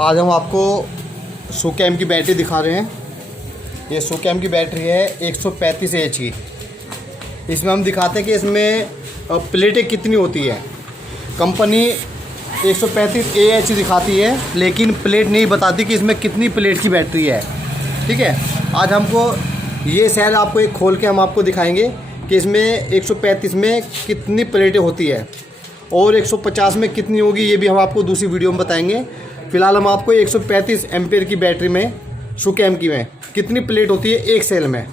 आज हम आपको सुकैम की बैटरी दिखा रहे हैं। ये सुकैम की बैटरी है 135 एच की। इसमें हम दिखाते हैं कि इसमें प्लेटें कितनी होती है। कंपनी 135 एच दिखाती है, लेकिन प्लेट नहीं बताती कि इसमें कितनी प्लेट की बैटरी है। ठीक है, आज हमको ये सेल आपको एक खोल के हम आपको दिखाएंगे कि इसमें 135 में कितनी प्लेटें होती है और 150 में कितनी होगी, ये भी हम आपको दूसरी वीडियो में बताएंगे। फ़िलहाल हम आपको 135 एम्पेयर की बैटरी में सुकैम की में कितनी प्लेट होती है एक सेल में,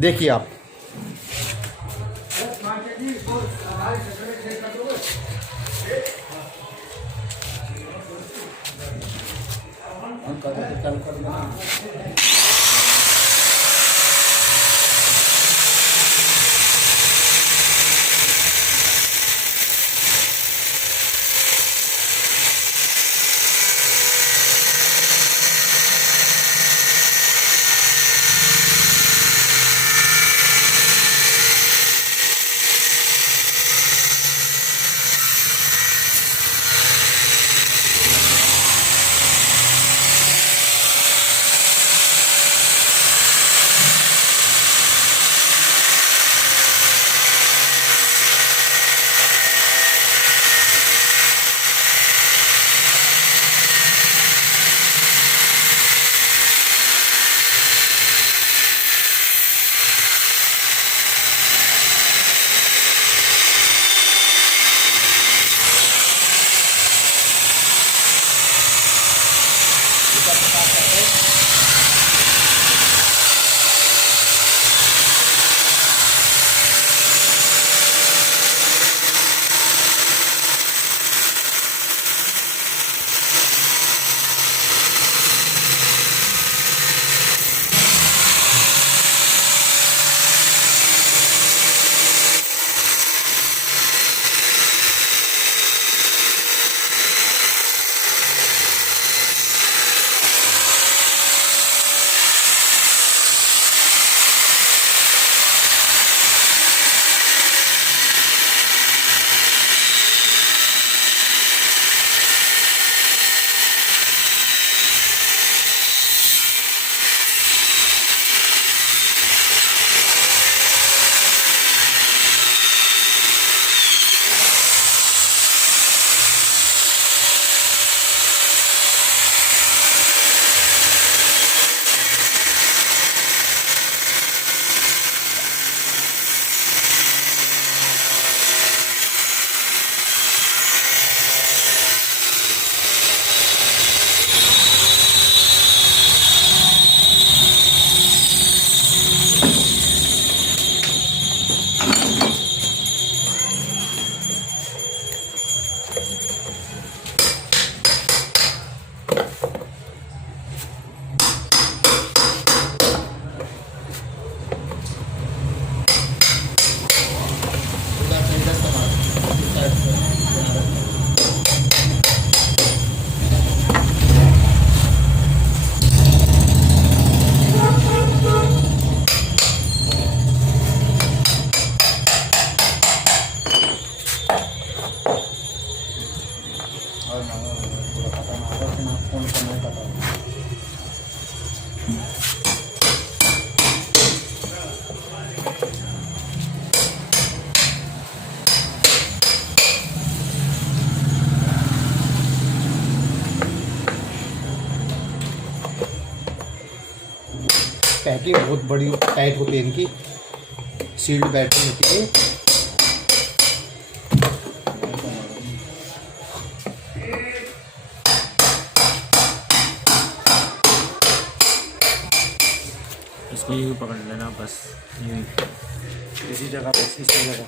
देखिए आप। पैकिंग बहुत बड़ी टाइट होती है इनकी, सील्ड बैटरी होती है। इसको यूँ पकड़ लेना बस, यूँ इसी जगह पे, इसी जगह।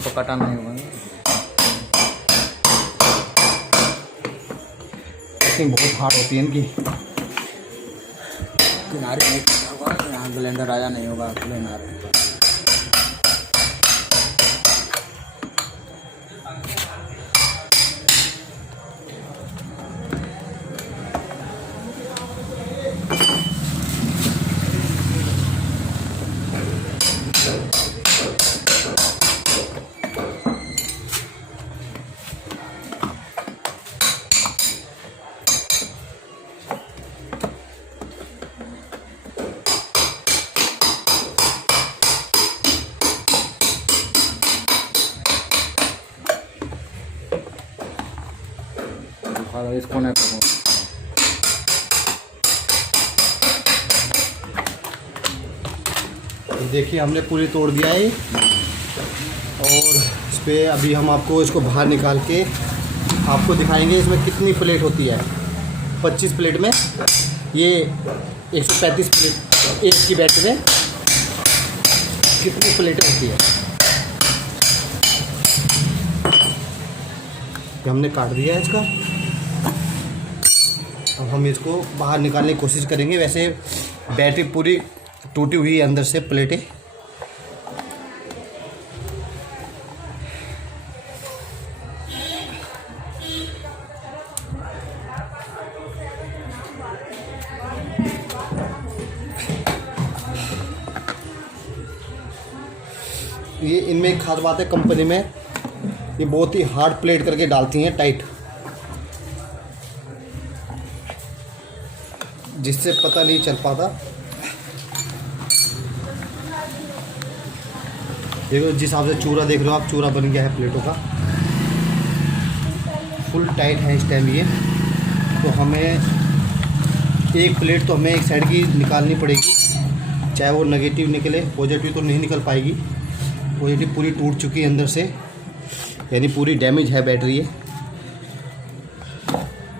तो कटा नहीं होगा। पैकिंग बहुत हार्ड होती है इनकी। किनारे नहीं कटा होगा, यहाँ ब्लेंडर आया नहीं होगा किनारे। इसको नहीं करूँ। देखिए हमने पूरी तोड़ दिया है और इस पर अभी हम आपको इसको बाहर निकाल के आपको दिखाएंगे इसमें कितनी प्लेट होती है। 25 प्लेट में ये 135 प्लेट एक की बैटरी में कितनी प्लेटें होती है। ये हमने काट दिया है इसका। अब हम इसको बाहर निकालने की कोशिश करेंगे। वैसे बैटरी पूरी टूटी हुई है अंदर से प्लेटें। ये इनमें एक खास बात है कंपनी में, ये बहुत ही हार्ड प्लेट करके डालती हैं टाइट, जिससे पता नहीं चल पाता। देखो जिस हिसाब से चूरा देख रहे हो आप, चूरा बन गया है प्लेटों का, फुल टाइट है इस टाइम ये। तो हमें एक प्लेट तो हमें एक साइड की निकालनी पड़ेगी, चाहे वो नेगेटिव निकले, पॉजिटिव तो नहीं निकल पाएगी। पॉजिटिव पूरी टूट चुकी है अंदर से, यानी पूरी डैमेज है बैटरी ये।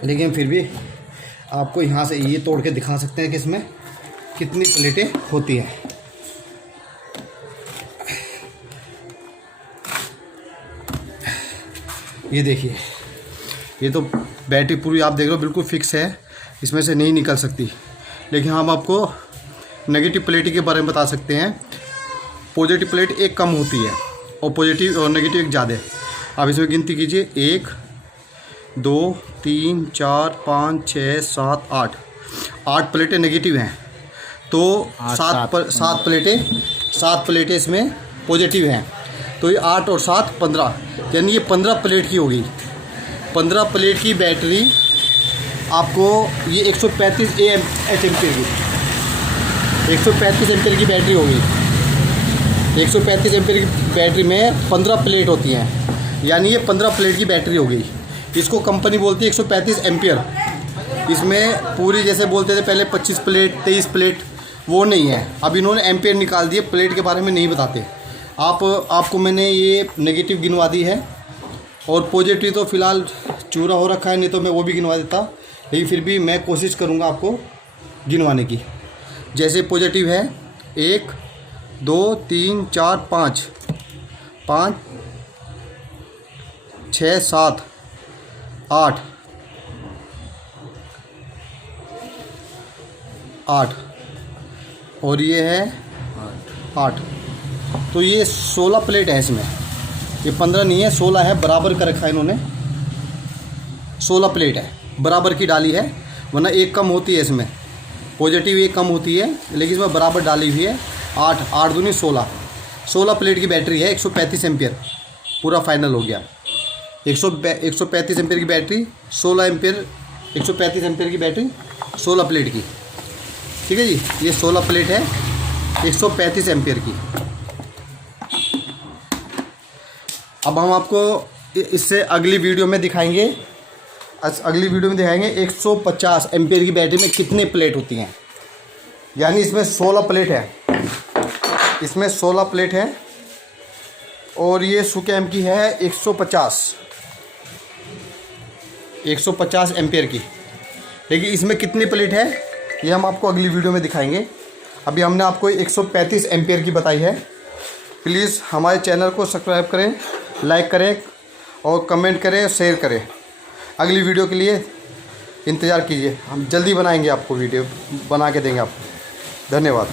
लेकिन फिर भी आपको यहाँ से ये तोड़ के दिखा सकते हैं कि इसमें कितनी प्लेटें होती हैं। ये देखिए, ये तो बैटरी पूरी आप देख रहे हो बिल्कुल फिक्स है, इसमें से नहीं निकल सकती। लेकिन हम आपको नेगेटिव प्लेट के बारे में बता सकते हैं। पॉजिटिव प्लेट एक कम होती है और पॉजिटिव और नेगेटिव एक ज़्यादा है। आप इसमें गिनती कीजिए, 1 2 3 4 5 6 7 8 8 प्लेटें नेगेटिव हैं। तो 7 प्लेटें इसमें पॉजिटिव हैं। तो ये 8 और 7 15, यानी ये 15 प्लेट की होगी। 15 प्लेट की बैटरी आपको ये 135 एम्पीयर की 135 एम्पीयर की बैटरी होगी। 135 एम्पीयर की बैटरी में 15 प्लेट होती हैं, यानी ये 15 प्लेट की बैटरी हो गई। इसको कंपनी बोलती है 135 एम्पीयर। इसमें पूरी जैसे बोलते थे पहले 25 प्लेट 23 प्लेट, वो नहीं है। अब इन्होंने एम्पीयर निकाल दिए, प्लेट के बारे में नहीं बताते। आपको मैंने ये नेगेटिव गिनवा दी है और पॉजिटिव तो फ़िलहाल चूरा हो रखा है, नहीं तो मैं वो भी गिनवा देता। लेकिन फिर भी मैं कोशिश करूँगा आपको गिनवाने की। जैसे पॉजिटिव है 1 2 3 4 5 5 6 7 8 8 और ये है 8। तो ये 16 प्लेट है इसमें। ये 15 नहीं है, 16 है, बराबर कर रखा है इन्होंने। 16 प्लेट है, बराबर की डाली है, वरना एक कम होती है इसमें। पॉजिटिव एक कम होती है, लेकिन इसमें बराबर डाली हुई है। 8 दूनी 16 प्लेट की बैटरी है। 135 एम्पियर पूरा फाइनल हो गया। 135 एम्पियर की बैटरी, 16 एम्पियर, 135 एम्पियर की बैटरी 16 प्लेट की। ठीक है जी, ये 16 प्लेट है 135 एम्पियर की। अब हम आपको इससे अगली वीडियो में दिखाएंगे 150 एम्पियर की बैटरी में कितने प्लेट होती हैं। यानी इसमें 16 प्लेट है, इसमें 16 प्लेट है और ये सुकैम की है 150 एम्पियर की। लेकिन इसमें कितनी प्लेट है ये हम आपको अगली वीडियो में दिखाएंगे। अभी हमने आपको 135 एम्पियर की बताई है। प्लीज़ हमारे चैनल को सब्सक्राइब करें, लाइक करें और कमेंट करें, शेयर करें। अगली वीडियो के लिए इंतज़ार कीजिए, हम जल्दी बनाएंगे, आपको वीडियो बना के देंगे आपको। धन्यवाद।